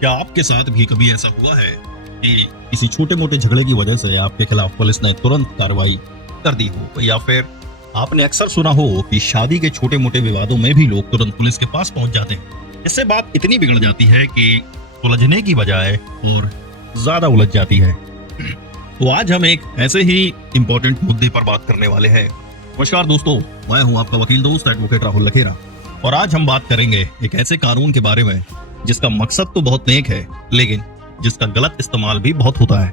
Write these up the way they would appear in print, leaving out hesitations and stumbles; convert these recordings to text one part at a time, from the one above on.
क्या आपके साथ भी कभी ऐसा हुआ है कि किसी छोटे मोटे झगड़े की वजह से आपके खिलाफ पुलिस ने तुरंत कार्रवाई कर दी हो, या फिर आपने अक्सर सुना हो कि शादी के छोटे मोटे विवादों में भी लोग तुरंत पुलिस के पास पहुंच जाते हैं। इससे बात इतनी बिगड़ जाती है कि सुलझने की बजाय और ज्यादा उलझ जाती है। तो आज हम एक ऐसे ही इंपॉर्टेंट मुद्दे पर बात करने वाले हैं। नमस्कार दोस्तों, मैं हूं आपका वकील दोस्त एडवोकेट राहुल लखेरा, और आज हम बात करेंगे एक ऐसे कानून के बारे में जिसका मकसद तो बहुत नेक है, लेकिन जिसका गलत इस्तेमाल भी बहुत होता है।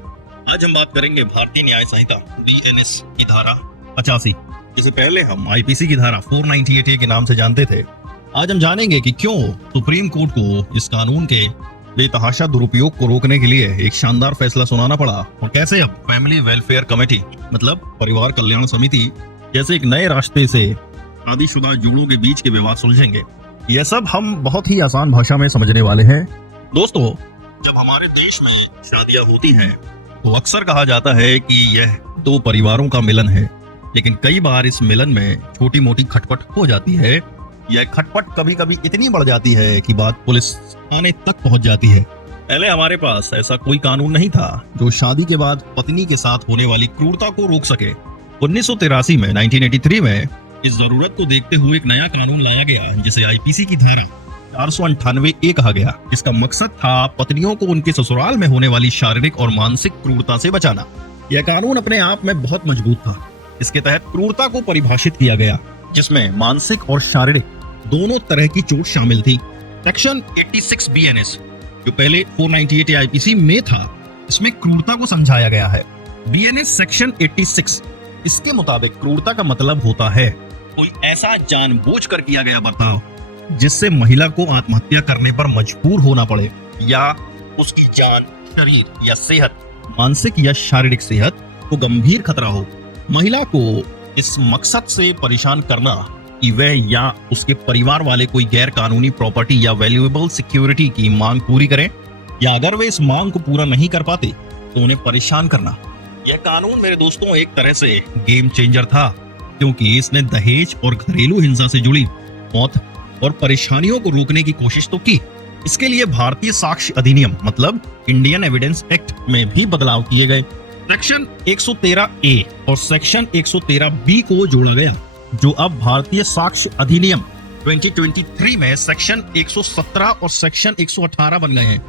आज हम बात करेंगे भारतीय न्याय संहिता BNS की धारा 85, जिसे पहले हम IPC की धारा 498A के नाम से जानते थे। आज हम जानेंगे कि क्यों सुप्रीम कोर्ट को इस कानून के बेतहाशा दुरुपयोग को रोकने के लिए एक शानदार फैसला सुनाना पड़ा, और कैसे अब फैमिली वेलफेयर कमेटी मतलब परिवार कल्याण समिति जैसे एक नए रास्ते से शादीशुदा जोड़ों के बीच के विवाद सुलझेंगे। यह सब हम बहुत ही आसान भाषा में समझने वाले हैं। दोस्तों, जब हमारे देश में शादियां होती हैं तो अक्सर कहा जाता है कि यह दो परिवारों का मिलन है, लेकिन कई बार इस मिलन में छोटी मोटी खटपट हो जाती है। यह खटपट कभी कभी इतनी बढ़ जाती है कि बात पुलिस थाने तक पहुंच जाती है। पहले हमारे पास ऐसा कोई कानून नहीं था जो शादी के बाद पत्नी के साथ होने वाली क्रूरता को रोक सके। 1983 में 1983 में इस जरूरत को देखते हुए एक नया कानून लाया गया जिसे IPC की धारा 498A कहा गया। इसका मकसद था पत्नियों को उनके ससुराल में होने वाली शारीरिक और मानसिक क्रूरता से बचाना। यह कानून अपने आप में बहुत मजबूत था। इसके तहत क्रूरता को परिभाषित किया गया, जिसमें मानसिक और शारीरिक दोनों तरह की चोट शामिल थी। सेक्शन 86 BNS, जो पहले 498 IPC में था, इसमें क्रूरता को समझाया गया है। BNS सेक्शन 86 इसके मुताबिक क्रूरता का मतलब होता है कोई ऐसा जानबूझकर किया गया बर्ताव जिससे महिला को आत्महत्या करने पर मजबूर होना पड़े, या उसकी जान, शरीर या सेहत, मानसिक या शारीरिक सेहत को गंभीर खतरा हो। महिला को इस मकसद से परेशान करना कि वह या उसके परिवार वाले कोई गैर कानूनी प्रॉपर्टी या वैल्यूएबल सिक्योरिटी की मांग पूरी करें, या अगर वे इस मांग को पूरा नहीं कर पाते तो उन्हें परेशान करना। यह कानून मेरे दोस्तों एक तरह से गेम चेंजर था, क्योंकि इसने दहेज और घरेलू हिंसा से जुड़ी मौत और परेशानियों को रोकने की कोशिश तो की। इसके लिए भारतीय साक्ष्य अधिनियम मतलब इंडियन एविडेंस एक्ट में भी बदलाव किए गए। सेक्शन 113A और सेक्शन 113B को जोड़ा गया, जो अब भारतीय साक्ष्य अधिनियम 2023 में सेक्शन 117 और सेक्शन 118 बन गए हैं।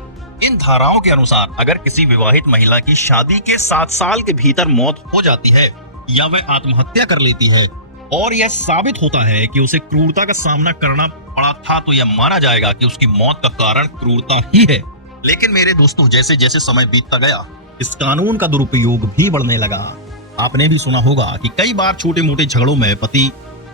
इन धाराओं के अनुसार अगर किसी विवाहित महिला की शादी के 7 साल के भीतर मौत हो जाती है या वह आत्महत्या कर लेती है और यह साबित होता है कि उसे क्रूरता का सामना करना पड़ा था, तो यह माना जाएगा कि उसकी मौत का कारण क्रूरता ही है। लेकिन मेरे दोस्तों, जैसे जैसे समय बीतता गया इस कानून का दुरुपयोग भी बढ़ने लगा। आपने भी सुना होगा कि कई बार छोटे मोटे झगड़ों में पति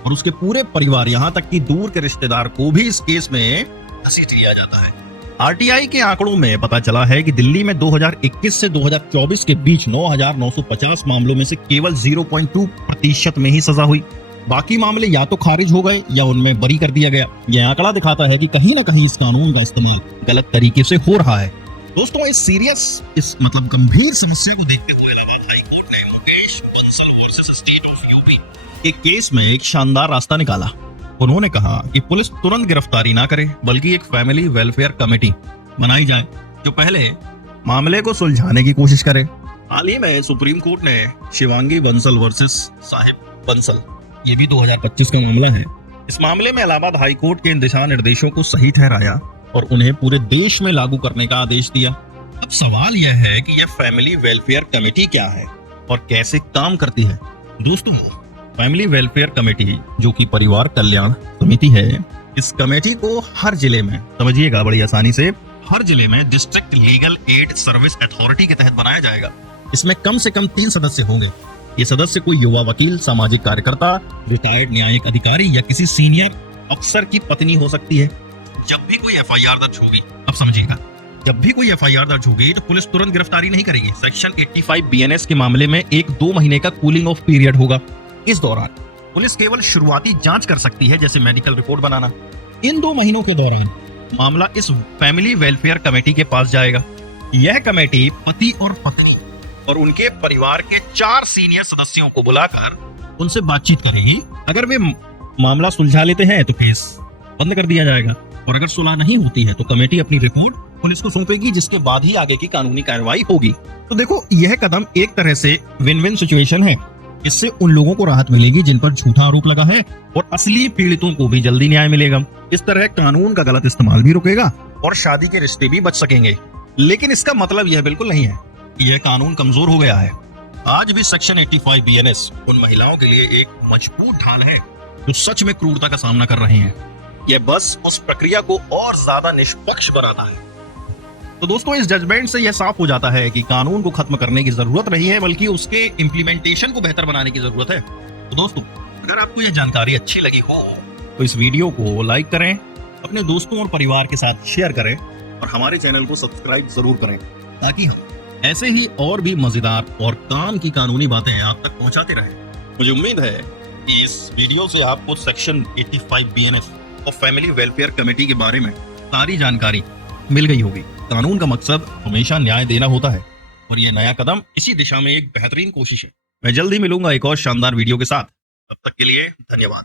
और उसके पूरे परिवार, यहाँ तक कि दूर के रिश्तेदार को भी इस केस में घसीट लिया जाता है। RTI के आंकड़ों में पता चला है कि दिल्ली में 2021 से 2024 के बीच 9,950 मामलों में से केवल 0.2% में ही सजा हुई। बाकी मामले या तो खारिज हो गए या उनमें बरी कर दिया गया। यह आंकड़ा दिखाता है कि कहीं ना कहीं इस कानून का इस्तेमाल गलत तरीके से हो रहा है। दोस्तों, इस गंभीर समस्या को देखते हुए इलाहाबाद हाई कोर्ट ने Mukesh Bansal versus state of UP के केस में एक शानदार रास्ता निकाला। उन्होंने कहा कि पुलिस तुरंत गिरफ्तारी ना करे, बल्कि एक फैमिली वेलफेयर कमेटी बनाई जाए जो पहले मामले को सुलझाने की कोशिश करे। हाल ही में सुप्रीम कोर्ट ने शिवांगी बंसल वर्सेस साहिब बंसल, ये भी 2025 का मामला है, इस मामले में इलाहाबाद हाई कोर्ट के इन दिशा निर्देशों को सही ठहराया और उन्हें पूरे देश में लागू करने का आदेश दिया। अब सवाल यह है कि यह फैमिली वेलफेयर कमेटी क्या है और कैसे काम करती है। दोस्तों, फैमिली वेलफेयर कमेटी, जो कि परिवार कल्याण समिति है, इस कमेटी को हर जिले में, समझिएगा बड़ी आसानी से, हर जिले में district legal aid service authority के तहत बनाया जाएगा। इसमें कम से कम 3 सदस्य होंगे। ये सदस्य कोई युवा वकील, सामाजिक कार्यकर्ता, रिटायर्ड न्यायिक अधिकारी या किसी सीनियर अफसर की पत्नी हो सकती है। जब भी कोई FIR दर्ज होगी, अब समझिएगा, जब भी कोई FIR दर्ज होगी तो पुलिस तुरंत गिरफ्तारी नहीं करेगी। सेक्शन 85 BNS के मामले में 1-2 महीने का कूलिंग ऑफ पीरियड होगा। इस दौरान पुलिस केवल शुरुआती जांच कर सकती है, जैसे मेडिकल रिपोर्ट बनाना। इन 2 महीनों के दौरान मामला इस फैमिली वेलफेयर कमेटी के पास जाएगा। यह कमेटी पति और पत्नी और उनके परिवार के 4 सीनियर सदस्यों को बुलाकर उनसे बातचीत करेगी। अगर वे मामला सुलझा लेते हैं तो केस बंद कर दिया जाएगा, और अगर सुलह नहीं होती है तो कमेटी अपनी रिपोर्ट पुलिस को सौंपेगी, जिसके बाद ही आगे की कानूनी कार्रवाई होगी। तो देखो, यह कदम एक तरह से विन विन सिचुएशन है। इससे उन लोगों को राहत मिलेगी जिन पर झूठा आरोप लगा है, और असली पीड़ितों को भी जल्दी न्याय मिलेगा। इस तरह कानून का गलत इस्तेमाल भी रुकेगा और शादी के रिश्ते भी बच सकेंगे। लेकिन इसका मतलब यह बिल्कुल नहीं है कि यह कानून कमजोर हो गया है। आज भी सेक्शन 85 बीएनएस उन महिलाओं के लिए एक मजबूत ढाल है जो सच में क्रूरता का सामना कर रहे हैं। यह बस उस प्रक्रिया को और ज्यादा निष्पक्ष बनाता है। तो दोस्तों, इस जजमेंट से यह साफ हो जाता है कि कानून को खत्म करने की जरूरत नहीं है, बल्कि उसके इम्प्लीमेंटेशन को बेहतर बनाने की जरूरत है। तो दोस्तों, अगर आपको यह जानकारी अच्छी लगी हो तो इस वीडियो को लाइक करें, अपने दोस्तों और परिवार के साथ शेयर करें और हमारे चैनल को सब्सक्राइब जरूर करें, ताकि हम ऐसे ही और भी मजेदार और काम की कानूनी बातें आप तक पहुंचाते रहें। मुझे उम्मीद है कि इस वीडियो से आपको सेक्शन 85 बीएनएस और फैमिली वेलफेयर कमेटी के बारे में सारी जानकारी मिल गई होगी। कानून का मकसद हमेशा न्याय देना होता है, और यह नया कदम इसी दिशा में एक बेहतरीन कोशिश है। मैं जल्द ही मिलूंगा एक और शानदार वीडियो के साथ। तब तक के लिए धन्यवाद।